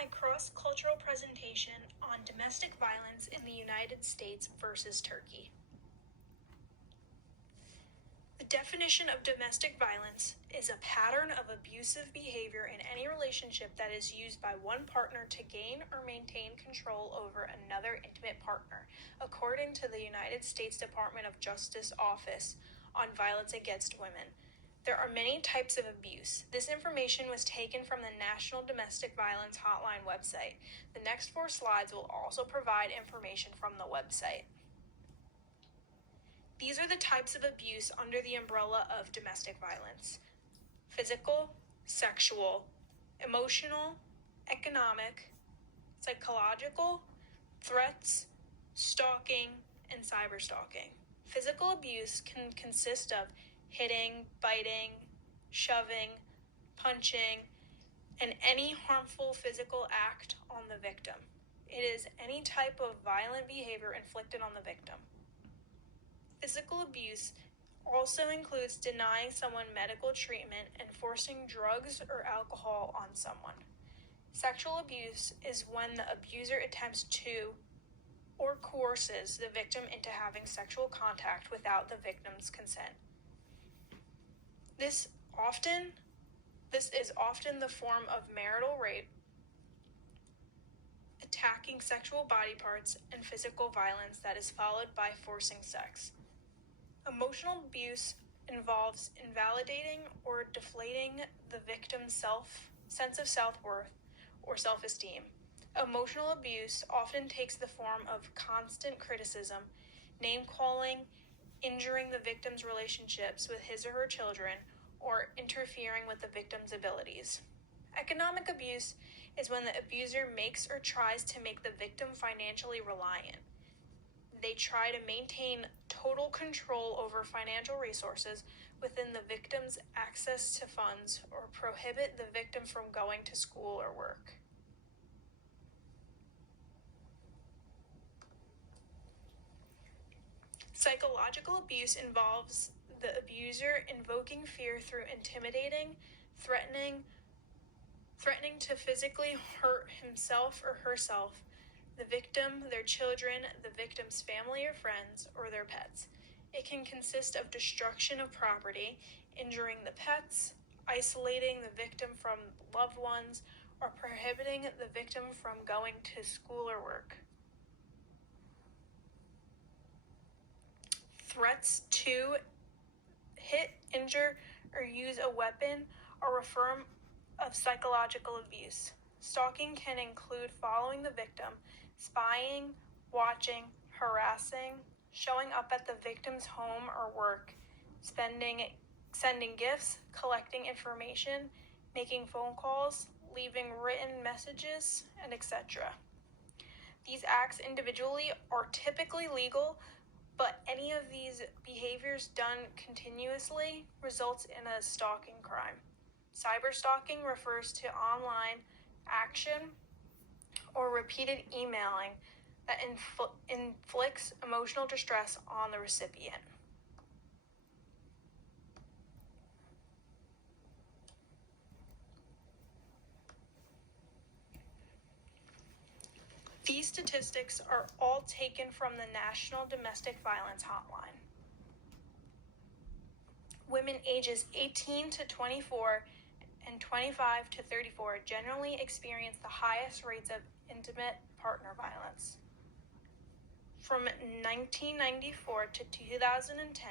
my cross-cultural presentation on domestic violence in the United States versus Turkey. The definition of domestic violence is a pattern of abusive behavior in any relationship that is used by one partner to gain or maintain control over another intimate partner, according to the United States Department of Justice Office on Violence Against Women. There are many types of abuse. This information was taken from the National Domestic Violence Hotline website. The next 4 slides will also provide information from the website. These are the types of abuse under the umbrella of domestic violence: physical, sexual, emotional, economic, psychological, threats, stalking, and cyberstalking. Physical abuse can consist of hitting, biting, shoving, punching, and any harmful physical act on the victim. It is any type of violent behavior inflicted on the victim. Physical abuse also includes denying someone medical treatment and forcing drugs or alcohol on someone. Sexual abuse is when the abuser attempts to or coerces the victim into having sexual contact without the victim's consent. This is often the form of marital rape, attacking sexual body parts, and physical violence that is followed by forcing sex. Emotional abuse involves invalidating or deflating the victim's sense of self-worth or self-esteem. Emotional abuse often takes the form of constant criticism, name-calling, injuring the victim's relationships with his or her children, or interfering with the victim's abilities. Economic abuse is when the abuser makes or tries to make the victim financially reliant. They try to maintain total control over financial resources within the victim's access to funds or prohibit the victim from going to school or work. Psychological abuse involves the abuser invoking fear through intimidating, threatening to physically hurt himself or herself, the victim, their children, the victim's family or friends, or their pets. It can consist of destruction of property, injuring the pets, isolating the victim from loved ones, or prohibiting the victim from going to school or work. Threats to hit, injure, or use a weapon are a form of psychological abuse. Stalking can include following the victim, spying, watching, harassing, showing up at the victim's home or work, sending gifts, collecting information, making phone calls, leaving written messages, and etc. These acts individually are typically legal, but any of these behaviors done continuously results in a stalking crime. Cyberstalking refers to online action or repeated emailing that inflicts emotional distress on the recipient. These statistics are all taken from the National Domestic Violence Hotline. Women ages 18 to 24 and 25 to 34 generally experience the highest rates of intimate partner violence. From 1994 to 2010,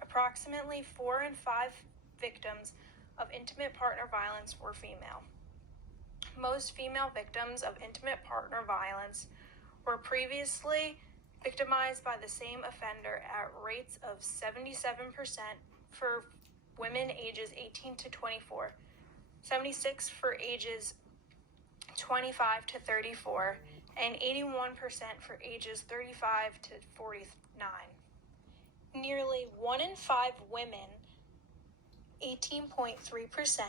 approximately 4 in 5 victims of intimate partner violence were female. Most female victims of intimate partner violence were previously victimized by the same offender at rates of 77% for women ages 18 to 24, 76% for ages 25 to 34, and 81% for ages 35 to 49. Nearly 1 in 5 women, 18.3%,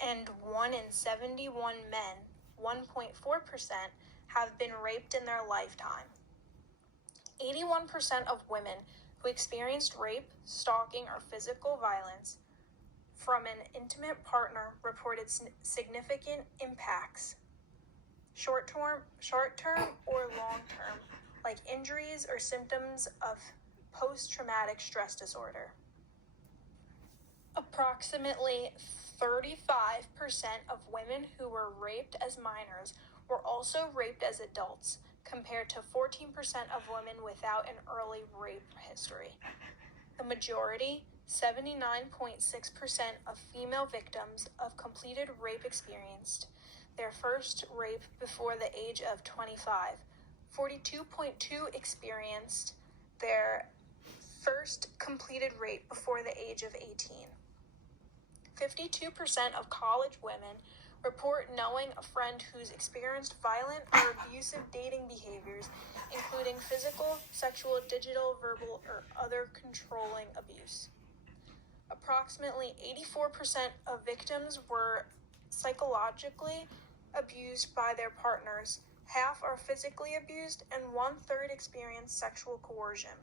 and 1 in 71 men, 1.4%, have been raped in their lifetime. 81% of women who experienced rape, stalking, or physical violence from an intimate partner reported significant impacts short-term or long-term, like injuries or symptoms of post-traumatic stress disorder. Approximately 35% of women who were raped as minors were also raped as adults, compared to 14% of women without an early rape history. The majority, 79.6% of female victims of completed rape experienced their first rape before the age of 25. 42.2% experienced their first completed rape before the age of 18. 52% of college women report knowing a friend who's experienced violent or abusive dating behaviors, including physical, sexual, digital, verbal, or other controlling abuse. Approximately 84% of victims were psychologically abused by their partners, half are physically abused, and 1/3 experience sexual coercion.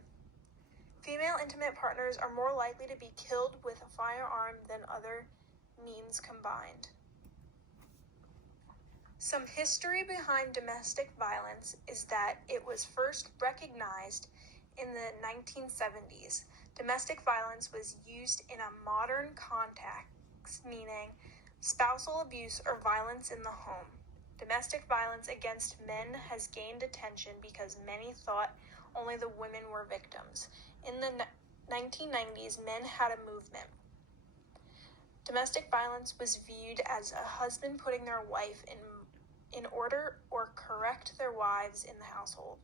Female intimate partners are more likely to be killed with a firearm than other means combined. Some history behind domestic violence is that it was first recognized in the 1970s. Domestic violence was used in a modern context, meaning spousal abuse or violence in the home. Domestic violence against men has gained attention because many thought only the women were victims. In the 1990s, men had a movement. Domestic violence was viewed as a husband putting their wife in order or correct their wives in the household.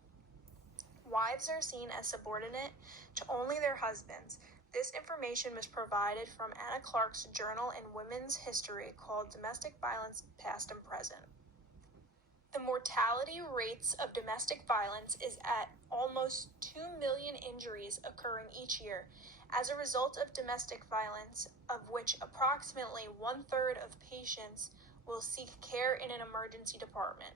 Wives are seen as subordinate to only their husbands. This information was provided from Anna Clark's journal in women's history called Domestic Violence, Past and Present. The mortality rates of domestic violence is at almost 2 million injuries occurring each year as a result of domestic violence, of which approximately 1/3 of patients will seek care in an emergency department.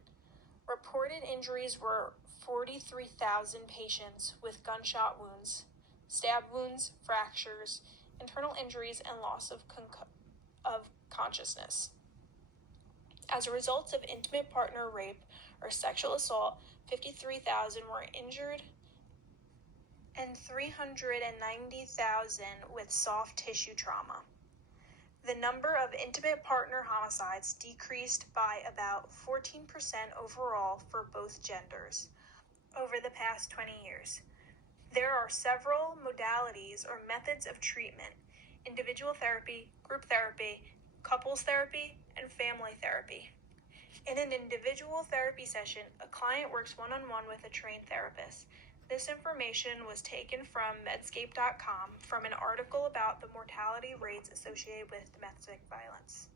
Reported injuries were 43,000 patients with gunshot wounds, stab wounds, fractures, internal injuries, and loss of consciousness. As a result of intimate partner rape or sexual assault, 53,000 were injured and 390,000 with soft tissue trauma. The number of intimate partner homicides decreased by about 14% overall for both genders over the past 20 years. There are several modalities or methods of treatment: individual therapy, group therapy, couples therapy, and family therapy. In an individual therapy session, a client works one-on-one with a trained therapist. This information was taken from Medscape.com from an article about the mortality rates associated with domestic violence.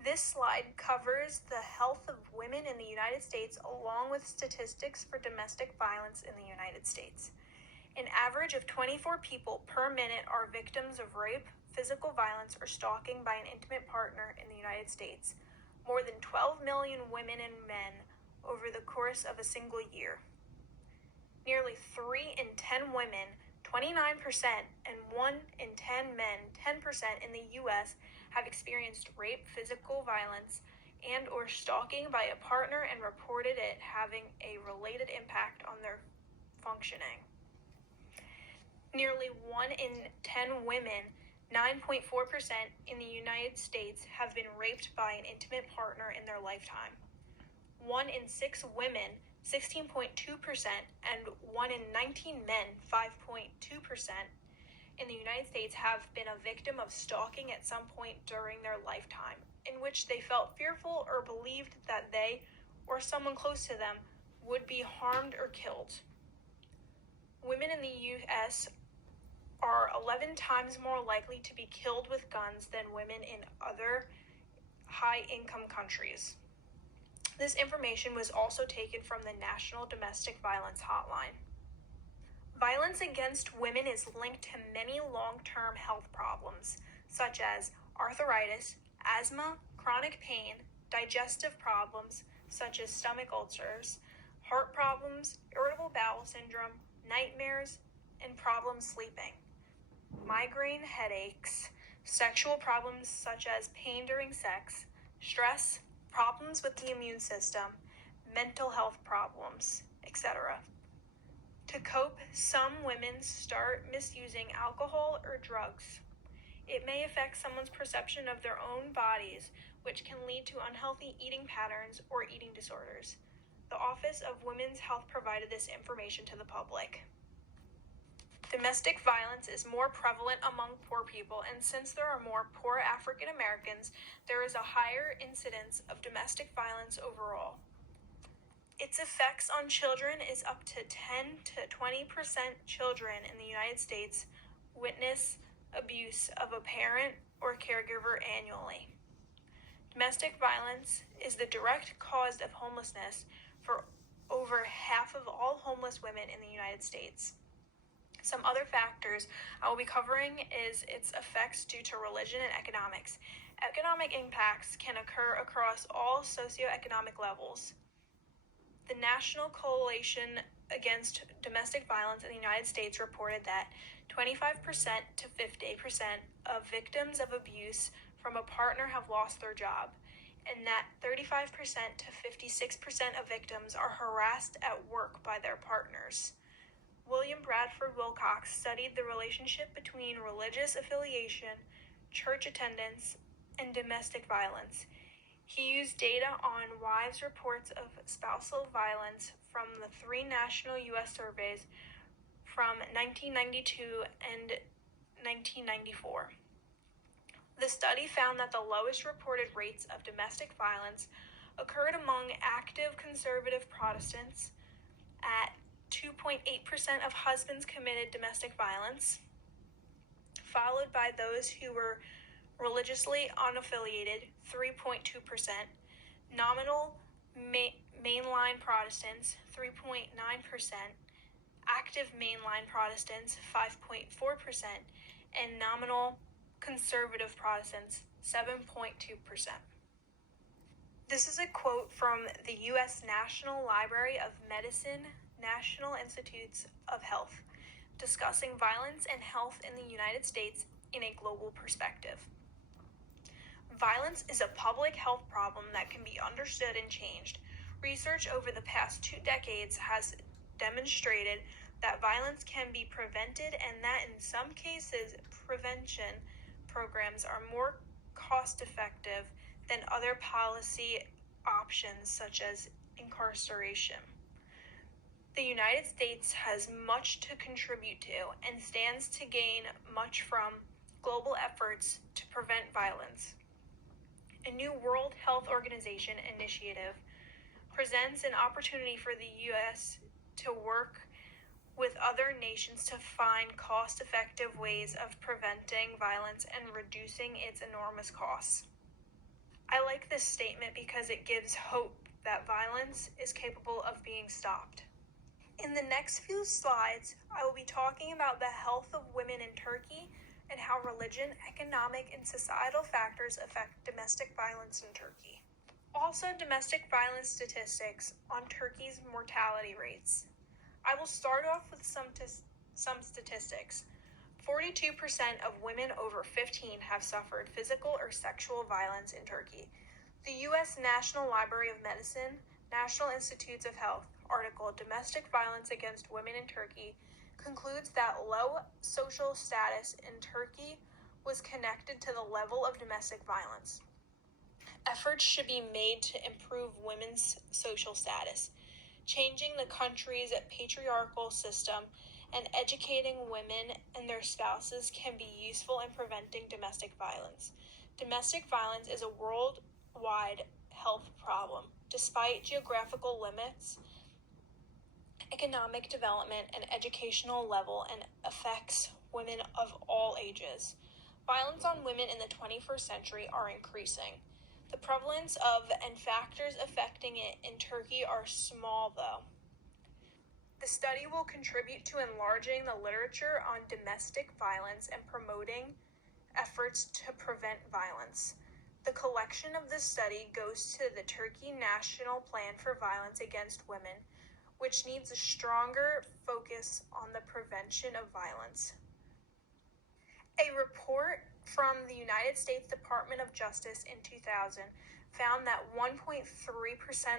This slide covers the health of women in the United States along with statistics for domestic violence in the United States. An average of 24 people per minute are victims of rape, physical violence, or stalking by an intimate partner in the United States. More than 12 million women and men over the course of a single year. Nearly 3 in 10 women, 29%, and 1 in 10 men, 10% in the U.S. have experienced rape, physical violence, and or stalking by a partner and reported it having a related impact on their functioning. Nearly 1 in 10 women, 9.4% in the United States, have been raped by an intimate partner in their lifetime. 1 in 6 women, 16.2%, and 1 in 19 men, 5.2%, in the United States have been a victim of stalking at some point during their lifetime, in which they felt fearful or believed that they, or someone close to them, would be harmed or killed. Women in the U.S. are 11 times more likely to be killed with guns than women in other high-income countries. This information was also taken from the National Domestic Violence Hotline. Violence against women is linked to many long-term health problems, such as arthritis, asthma, chronic pain, digestive problems, such as stomach ulcers, heart problems, irritable bowel syndrome, nightmares, and problems sleeping, migraine headaches, sexual problems such as pain during sex, stress, problems with the immune system, mental health problems, etc. To cope, some women start misusing alcohol or drugs. It may affect someone's perception of their own bodies, which can lead to unhealthy eating patterns or eating disorders. The Office of Women's Health provided this information to the public. Domestic violence is more prevalent among poor people, and since there are more poor African Americans, there is a higher incidence of domestic violence overall. Its effects on children is up to 10 to 20% children in the United States witness abuse of a parent or caregiver annually. Domestic violence is the direct cause of homelessness for over half of all homeless women in the United States. Some other factors I will be covering is its effects due to religion and economics. Economic impacts can occur across all socioeconomic levels. The National Coalition Against Domestic Violence in the United States reported that 25% to 50% of victims of abuse from a partner have lost their job, and that 35% to 56% of victims are harassed at work by their partners. William Bradford Wilcox studied the relationship between religious affiliation, church attendance, and domestic violence. He used data on wives' reports of spousal violence from the 3 national U.S. surveys from 1992 and 1994. The study found that the lowest reported rates of domestic violence occurred among active conservative Protestants at 2.8% of husbands committed domestic violence, followed by those who were religiously unaffiliated, 3.2%, nominal mainline Protestants, 3.9%, active mainline Protestants, 5.4%, and nominal conservative Protestants, 7.2%. This is a quote from the U.S. National Library of Medicine, National Institutes of Health, discussing violence and health in the United States in a global perspective. Violence is a public health problem that can be understood and changed. Research over the past 2 decades has demonstrated that violence can be prevented and that in some cases prevention programs are more cost-effective than other policy options such as incarceration. The United States has much to contribute to and stands to gain much from global efforts to prevent violence. A new World Health Organization initiative presents an opportunity for the U.S. to work with other nations to find cost-effective ways of preventing violence and reducing its enormous costs. I like this statement because it gives hope that violence is capable of being stopped. In the next few slides, I will be talking about the health of women in Turkey and how religion, economic, and societal factors affect domestic violence in Turkey. Also, domestic violence statistics on Turkey's mortality rates. I will start off with some statistics. 42% of women over 15 have suffered physical or sexual violence in Turkey. The U.S. National Library of Medicine, National Institutes of Health article, Domestic Violence Against Women in Turkey, concludes that low social status in Turkey was connected to the level of domestic violence. Efforts should be made to improve women's social status. Changing the country's patriarchal system and educating women and their spouses can be useful in preventing domestic violence. Domestic violence is a worldwide health problem. Despite geographical limits, economic development, and educational level, and affects women of all ages. Violence on women in the 21st century are increasing. The prevalence of and factors affecting it in Turkey are small, though. The study will contribute to enlarging the literature on domestic violence and promoting efforts to prevent violence. The collection of this study goes to the Turkey National Plan for Violence Against Women, which needs a stronger focus on the prevention of violence. A report from the United States Department of Justice in 2000 found that 1.3%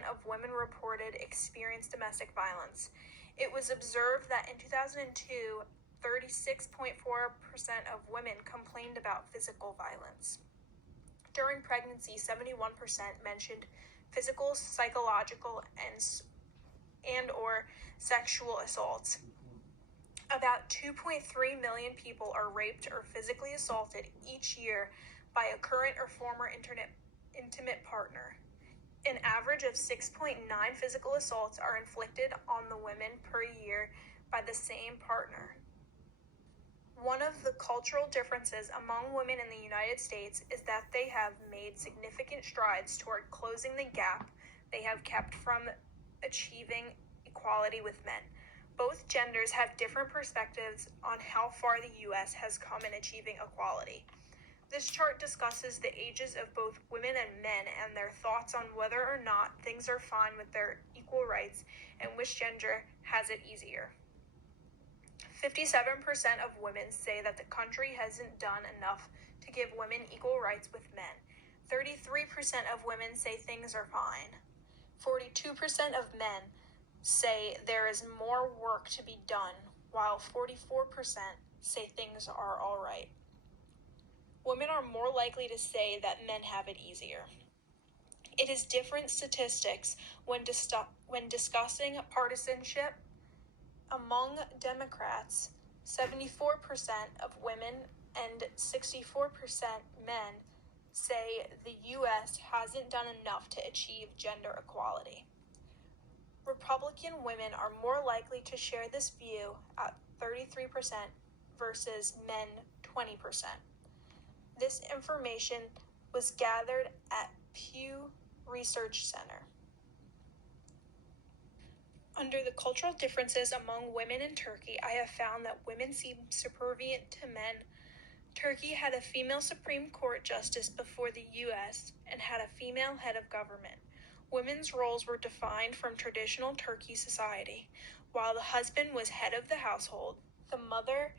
of women reported experienced domestic violence. It was observed that in 2002, 36.4% of women complained about physical violence. During pregnancy, 71% mentioned physical, psychological, and or sexual assaults. About 2.3 million people are raped or physically assaulted each year by a current or former intimate partner. An average of 6.9 physical assaults are inflicted on the women per year by the same partner. One of the cultural differences among women in the United States is that they have made significant strides toward closing the gap they have kept from achieving equality with men. Both genders have different perspectives on how far the U.S. has come in achieving equality. This chart discusses the ages of both women and men and their thoughts on whether or not things are fine with their equal rights and which gender has it easier. 57% of women say that the country hasn't done enough to give women equal rights with men. 33% of women say things are fine. 42% of men say there is more work to be done, while 44% say things are all right. Women are more likely to say that men have it easier. It is different statistics when discussing partisanship. Among Democrats, 74% of women and 64% men say the U.S. hasn't done enough to achieve gender equality. Republican women are more likely to share this view at 33% versus men 20%. This information was gathered at Pew Research Center. Under the cultural differences among women in Turkey, I have found that women seem subservient to men. Turkey had a female Supreme Court justice before the U.S. and had a female head of government. Women's roles were defined from traditional Turkey society. While the husband was head of the household, the mother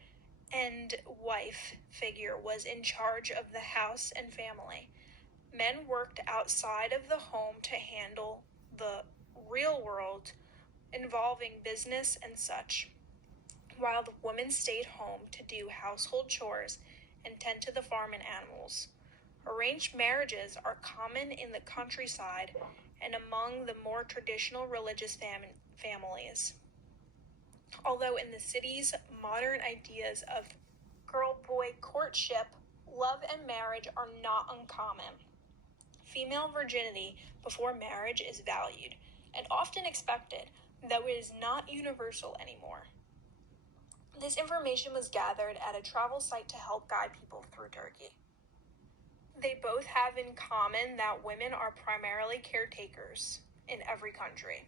and wife figure was in charge of the house and family. Men worked outside of the home to handle the real world involving business and such, while the women stayed home to do household chores and tend to the farm and animals. Arranged marriages are common in the countryside and among the more traditional religious families. Although in the cities, modern ideas of girl-boy courtship, love, and marriage are not uncommon. Female virginity before marriage is valued and often expected, though it is not universal anymore. This information was gathered at a travel site to help guide people through Turkey. They both have in common that women are primarily caretakers in every country.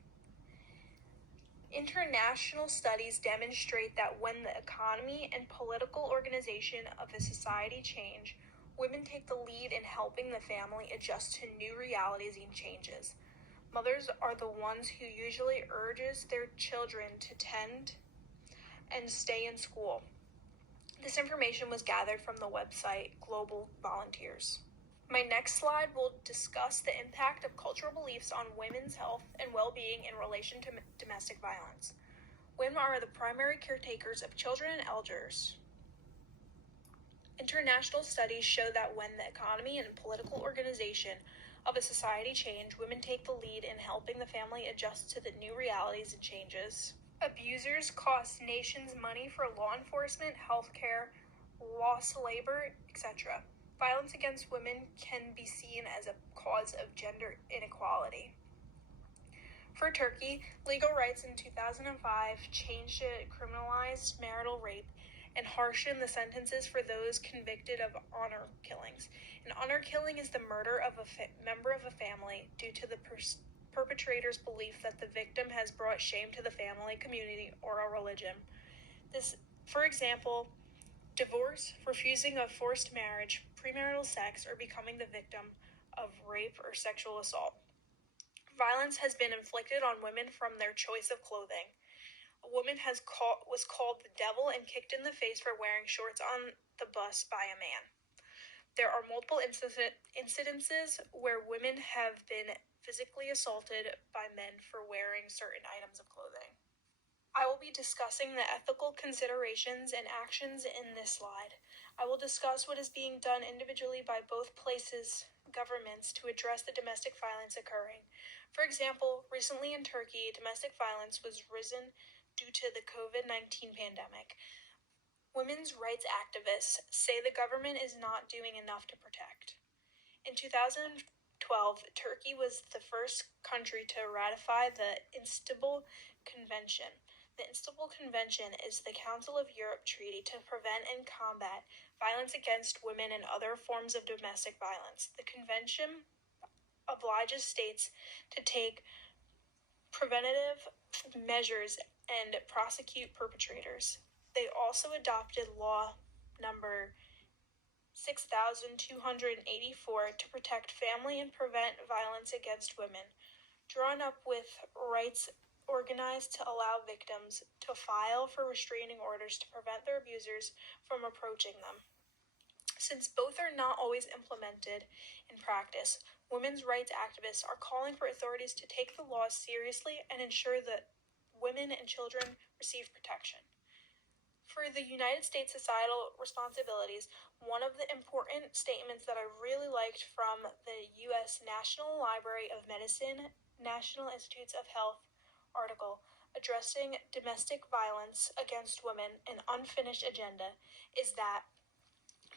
International studies demonstrate that when the economy and political organization of a society change, women take the lead in helping the family adjust to new realities and changes. Mothers are the ones who usually urges their children to tend and stay in school. This information was gathered from the website Global Volunteers. My next slide will discuss the impact of cultural beliefs on women's health and well-being in relation to domestic violence. Women are the primary caretakers of children and elders. International studies show that when the economy and political organization of a society change, women take the lead in helping the family adjust to the new realities and changes. Abusers cost nations money for law enforcement, healthcare, lost labor, etc. Violence against women can be seen as a cause of gender inequality. For Turkey, legal rights in 2005 changed to criminalize marital rape and harshen the sentences for those convicted of honor killings. An honor killing is the murder of a member of a family due to the perpetrator's belief that the victim has brought shame to the family, community, or a religion. This, for example, divorce, refusing of forced marriage, premarital sex, or becoming the victim of rape or sexual assault. Violence has been inflicted on women from their choice of clothing. A woman was called the devil and kicked in the face for wearing shorts on the bus by a man. There are multiple incidences where women have been physically assaulted by men for wearing certain items of clothing. I will be discussing the ethical considerations and actions in this slide. I will discuss what is being done individually by both places' governments to address the domestic violence occurring. For example, recently in Turkey, domestic violence was risen due to the COVID-19 pandemic. Women's rights activists say the government is not doing enough to protect. In 2012, Turkey was the first country to ratify the Istanbul Convention. The Istanbul Convention is the Council of Europe treaty to prevent and combat violence against women and other forms of domestic violence. The convention obliges states to take preventative measures and prosecute perpetrators. They also adopted law number 6,284 to protect family and prevent violence against women, drawn up with rights organized to allow victims to file for restraining orders to prevent their abusers from approaching them. Since both are not always implemented in practice, women's rights activists are calling for authorities to take the laws seriously and ensure that women and children receive protection. For the United States societal responsibilities, one of the important statements that I really liked from the U.S. National Library of Medicine, National Institutes of Health article addressing domestic violence against women, an unfinished agenda, is that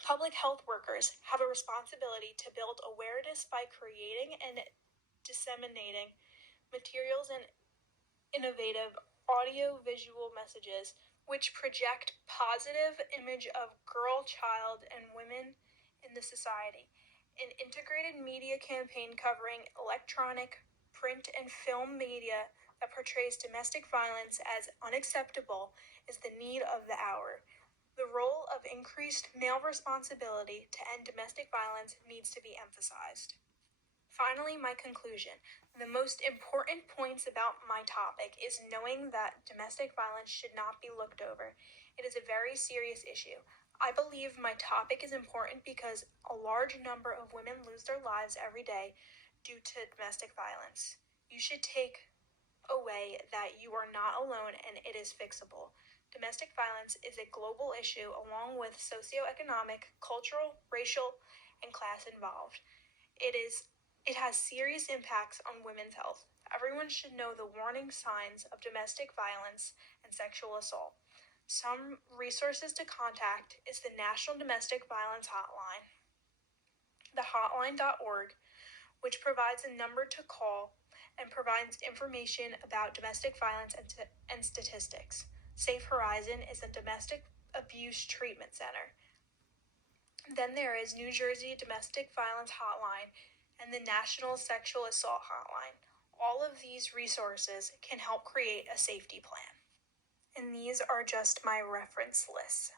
public health workers have a responsibility to build awareness by creating and disseminating materials and innovative audio-visual messages which project positive image of girl, child, and women in the society. An integrated media campaign covering electronic, print, and film media that portrays domestic violence as unacceptable is the need of the hour. The role of increased male responsibility to end domestic violence needs to be emphasized. Finally, my conclusion. The most important points about my topic is knowing that domestic violence should not be looked over. It is a very serious issue. I believe my topic is important because a large number of women lose their lives every day due to domestic violence. You should take away that you are not alone and it is fixable. Domestic violence is a global issue along with socioeconomic, cultural, racial, and class involved. It has serious impacts on women's health. Everyone should know the warning signs of domestic violence and sexual assault. Some resources to contact is the National Domestic Violence Hotline, the hotline.org, which provides a number to call and provides information about domestic violence and statistics. Safe Horizon is a domestic abuse treatment center. Then there is New Jersey Domestic Violence Hotline and the National Sexual Assault Hotline. All of these resources can help create a safety plan. And these are just my reference lists.